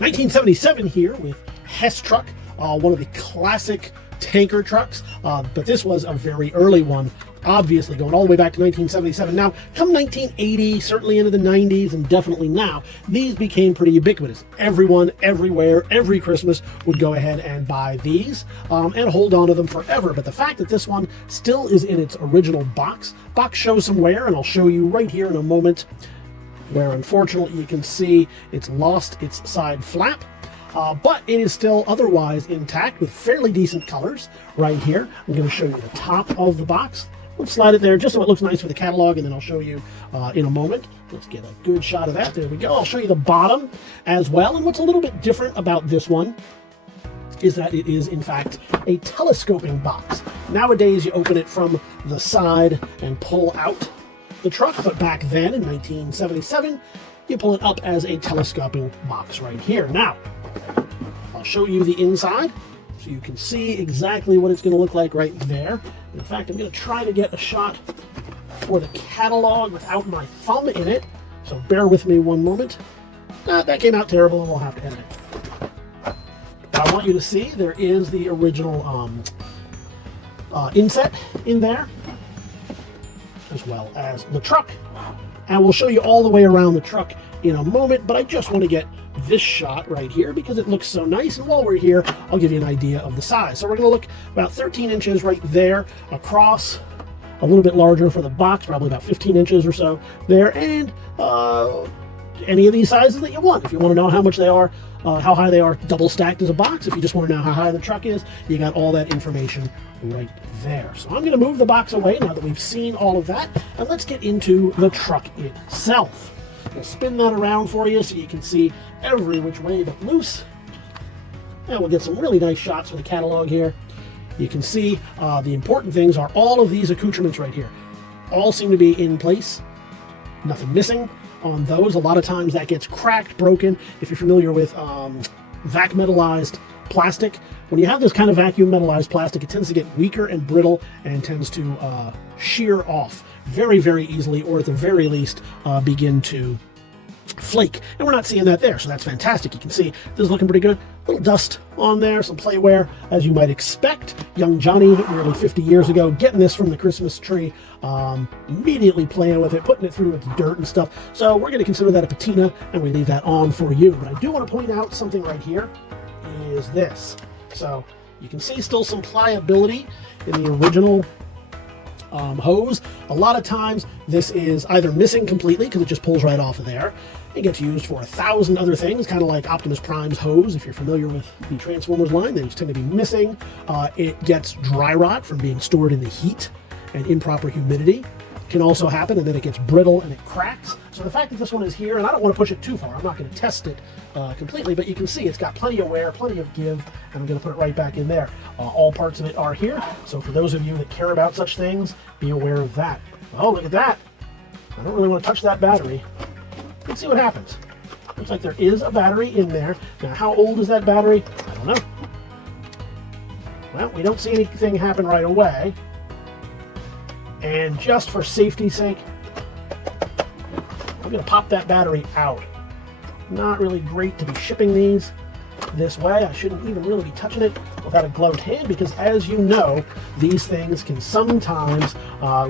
1977 here with HESS truck, one of the classic tanker trucks, but this was a very early one, obviously going all the way back to 1977. Now, come 1980, certainly into the 90s, and definitely now, these became pretty ubiquitous. Everyone, everywhere, every Christmas would go ahead and buy these and hold on to them forever. But the fact that this one still is in its original box shows some wear, and I'll show you right here in a moment, where unfortunately you can see it's lost its side flap. But it is still otherwise intact with fairly decent colors right here. I'm going to show you the top of the box. Let's slide it there just so it looks nice for the catalog, and then I'll show you in a moment. Let's get a good shot of that. There we go. I'll show you the bottom as well. And what's a little bit different about this one is that it is, in fact, a telescoping box. Nowadays, you open it from the side and pull out the truck, but back then in 1977, you pull it up as a telescoping box right here. Now, I'll show you the inside so you can see exactly what it's going to look like right there. In fact, I'm going to try to get a shot for the catalog without my thumb in it, so bear with me one moment. That came out terrible, and we'll have to edit it. But I want you to see there is the original inset in there, as well as the truck. And we'll show you all the way around the truck in a moment, but I just want to get this shot right here because it looks so nice. And while we're here, I'll give you an idea of the size. So we're going to look about 13 inches right there across, a little bit larger for the box, probably about 15 inches or so there, and any of these sizes that you want. If you want to know how much they are, how high they are double stacked as a box, if you just want to know how high the truck is, you got all that information right there. So I'm going to move the box away now that we've seen all of that, and let's get into the truck itself. We'll spin that around for you so you can see every which way but loose. And we'll get some really nice shots for the catalog here. You can see the important things are all of these accoutrements right here. All seem to be in place. Nothing missing on those. A lot of times that gets cracked, broken. If you're familiar with vac metallized plastic, when you have this kind of vacuum metallized plastic, it tends to get weaker and brittle and tends to shear off very, very easily, or at the very least begin to flake. And we're not seeing that there, so that's fantastic. You can see this is looking pretty good. A little dust on there, some playwear, as you might expect. Young Johnny, nearly 50 years ago, getting this from the Christmas tree, immediately playing with it, putting it through its dirt and stuff. So we're going to consider that a patina, and we leave that on for you. But I do want to point out something right here is this. So you can see still some pliability in the original hose. A lot of times this is either missing completely because it just pulls right off of there. It gets used for 1,000 other things, kind of like Optimus Prime's hose. If you're familiar with the Transformers line, they tend to be missing. It gets dry rot from being stored in the heat, and improper humidity can also happen, and then it gets brittle and it cracks. So the fact that this one is here, and I don't want to push it too far, I'm not going to test it completely, but you can see it's got plenty of wear, plenty of give, and I'm going to put it right back in there. All parts of it are here, so for those of you that care about such things, be aware of that. Oh, look at that. I don't really want to touch that battery. Let's see what happens. Looks like there is a battery in there. Now, how old is that battery? I don't know. Well, we don't see anything happen right away. And just for safety's sake, I'm going to pop that battery out. Not really great to be shipping these this way. I shouldn't even really be touching it without a gloved hand, because as you know, these things can sometimes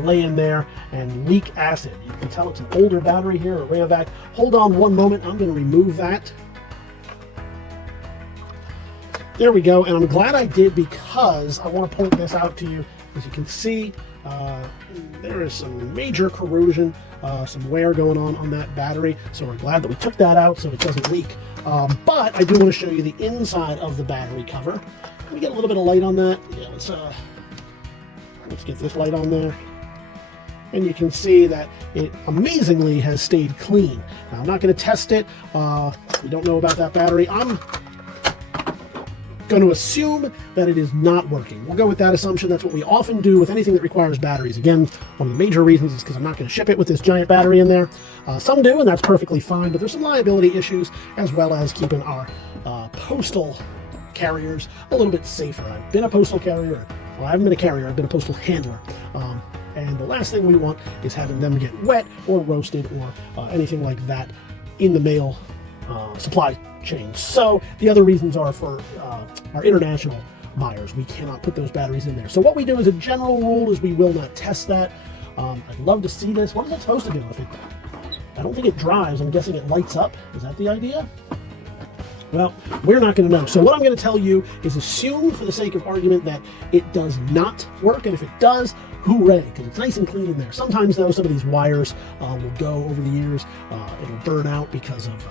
lay in there and leak acid. You can tell it's an older battery here, a Rayovac. Hold on one moment, I'm going to remove that. There we go, and I'm glad I did, because I want to point this out to you. As you can see, there is some major corrosion, some wear going on that battery, so we're glad that we took that out so it doesn't leak. But I do want to show you the inside of the battery cover. Can we get a little bit of light on that? Yeah, let's get this light on there. And you can see that it amazingly has stayed clean. Now, I'm not going to test it. We don't know about that battery. I'm going to assume that it is not working. We'll go with that assumption. That's what we often do with anything that requires batteries. Again, one of the major reasons is because I'm not going to ship it with this giant battery in there. Some do, and that's perfectly fine, but there's some liability issues, as well as keeping our postal carriers a little bit safer. I've been a postal carrier. Well, I haven't been a carrier, I've been a postal handler. And the last thing we want is having them get wet or roasted or anything like that in the mail supply chains. So the other reasons are for our international buyers. We cannot put those batteries in there. So what we do as a general rule is we will not test that. I'd love to see this. What is it supposed to do? I don't think it drives. I'm guessing it lights up. Is that the idea? Well, we're not going to know. So what I'm going to tell you is assume for the sake of argument that it does not work. And if it does, hooray, because it's nice and clean in there. Sometimes, though, some of these wires will go over the years. It'll burn out because of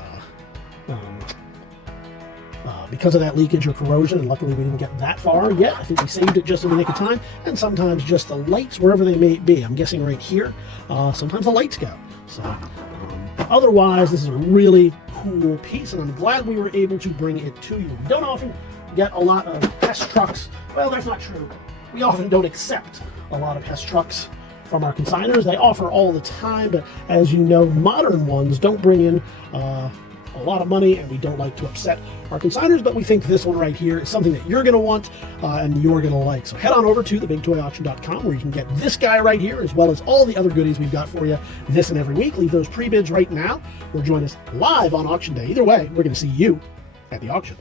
that leakage or corrosion, and luckily we didn't get that far yet. I think we saved it just in the nick of time, and sometimes just the lights, wherever they may be. I'm guessing right here, sometimes the lights go. So otherwise, this is a really cool piece, and I'm glad we were able to bring it to you. We don't often get a lot of HESS trucks. Well, that's not true. We often don't accept a lot of HESS trucks from our consigners. They offer all the time, but as you know, modern ones don't bring in a lot of money, and we don't like to upset our consigners, but we think this one right here is something that you're going to want and you're going to like. So head on over to TheBigToyAuction.com where you can get this guy right here as well as all the other goodies we've got for you this and every week. Leave those pre-bids right now or join us live on auction day. Either way, we're going to see you at the auction.